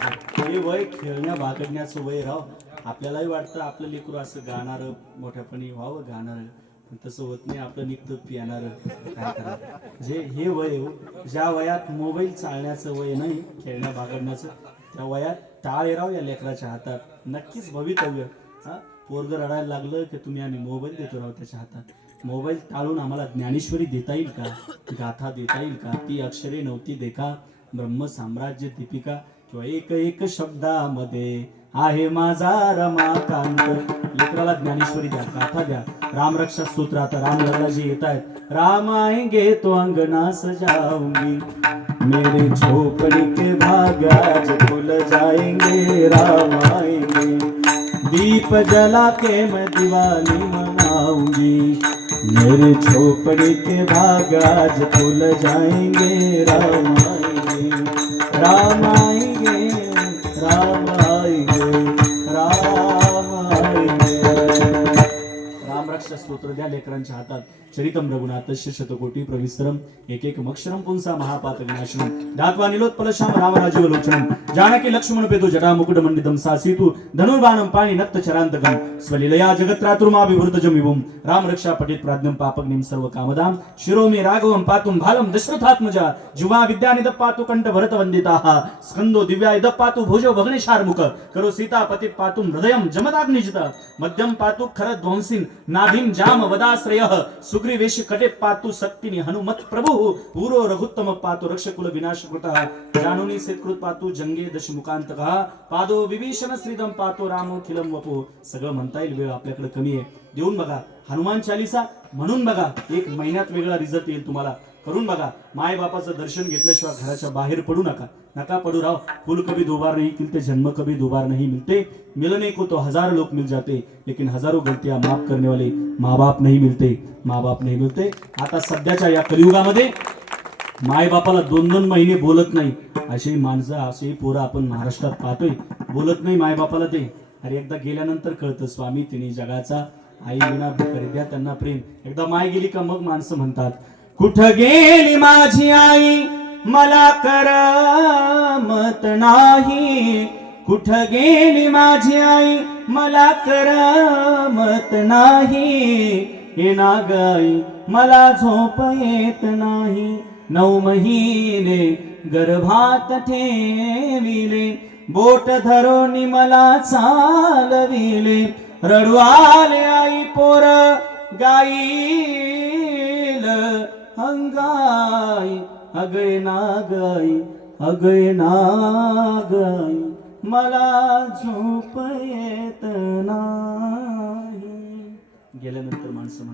हे वय खेळण्या बागडण्याचं वय राव. आपल्यालाही वाटतं आपलं लेकरू असं गाणारं मोठ्यापणी व्हावं गाणारं पण तसं होत नाही. आपलं निघतं पियाणार काय करा जे हे वय हो, ज्या वयात मोबाईल चालण्याचं वय नाही खेळण्या बागडण्याचं त्या वयात टाळे राव या लेकराच्या हातात. नक्कीच भवितव्य. हा? पोरग रडायला लागलं की तुम्ही आम्ही मोबाईल देतो राव त्याच्या हातात. मोबाईल टाळून आम्हाला ज्ञानेश्वरी देता येईल का? गाथा देता येईल का? ती अक्षरे नव्हती देखा. ब्रह्म साम्राज्य दीपिका. किंवा एक एक शब्दामध्ये आहे माझा रमाकांत लेकराला ज्ञानेश्वरी द्या गाथा द्या. रामरक्षा सूत्र आता राम लल्ला येत आहेत. राम आएंगे तो अंगना सजाऊंगी. मेरे झोपड़ी के भाग आज खुल जाएंगे राम आएंगे. दीप जला के मैं दिवाली मनाऊंगी. मेरे झोपड़ी के भाग आज खुल जाएंगे राम आएंगे. राम राम स्तोत्र द्या लेकरांच्या हातात. चरितम रघुनाथ शतकोटी प्रविस्तरम एक एक मक्षरम पुंसा महापात विनाशनम. दात्वा निलोत्पलशाम रामराजीव लोचनम जानकी लक्ष्मण पेतो जटा मुकुट मंडितम सासीतु धनुर्बाणम पाणी नक्त चरांतकम. स्वलीलया जगत्रातुर्माभिवृतजम विभुम राम रक्षा पठित प्राज्ञम पापग्निम सर्व कामदाम. शिरोमी राघवम पातुम भालम दशरथात्मजा. जुवा विद्यानिद पातु कंठ भरत वंदिताः स्कंदो दिव्या इद पातु भोजो भग्नेशार्मुख. करो सीता पति पातुम हृदयम जमदाग्निजित. मध्यम पातु खर ध्वंसिन ध्वंसीन नाभिम जाम वदाश्रय। सुग्रीवेश कटे पातु सक्तिनि हनुमत प्रभु। पूरो रघुत्तम पातु रक्षकुल विनाश कृतः जानुनी सेत्कृत पातु जंगे दशमुखांतकः पादो विभीषण श्रीदम पातो रामो खिलम वपो। सगळं म्हणता येईल वेळ आपल्याकडे कमी आहे। देऊन बघा हनुमान चालिसा म्हणून बघा एक महिन्यात वेगळा रिझल्ट येईल तुम्हाला. करून बघा. माय बापाचं दर्शन घेतल्याशिवाय घराच्या बाहेर पडू नका. नका पडू राव. फुल कभी दोबार नहीं खिलते जन्म कभी दुबार नाही मिलते. मिलने को तो हजार लोक मिल जाते लेकिन हजारो गलतिया माफ करने वाले माँ बाप नाही मिलते. माँ बाप नाही मिलते. आता सध्याच्या या कलियुगामध्ये माय बापाला दोन दोन महिने बोलत नाही. अशी माणसं अशी पोरं आपण महाराष्ट्रात पाहतोय. बोलत नाही माय बापाला ते. अरे एकदा गेल्यानंतर कळतं स्वामी तिने जगाचा आई विना भिकारी द्या त्यांना प्रेम. एकदा माय गेली का मग माणसं म्हणतात. कुठं गेली माझी आई? मला करमत नाही. कुठं गेली माझी आई? मला करमत नाही. हे नागाई मला झोप येत नाही. नऊ महिने गर्भात ठेविले. बोट धरून मला चालविले. रडू आले आई पोर गाईल. अंगाई अगय नागाई अगय नागाई मला झोप येत नाही. गेल्यानंतर माणसं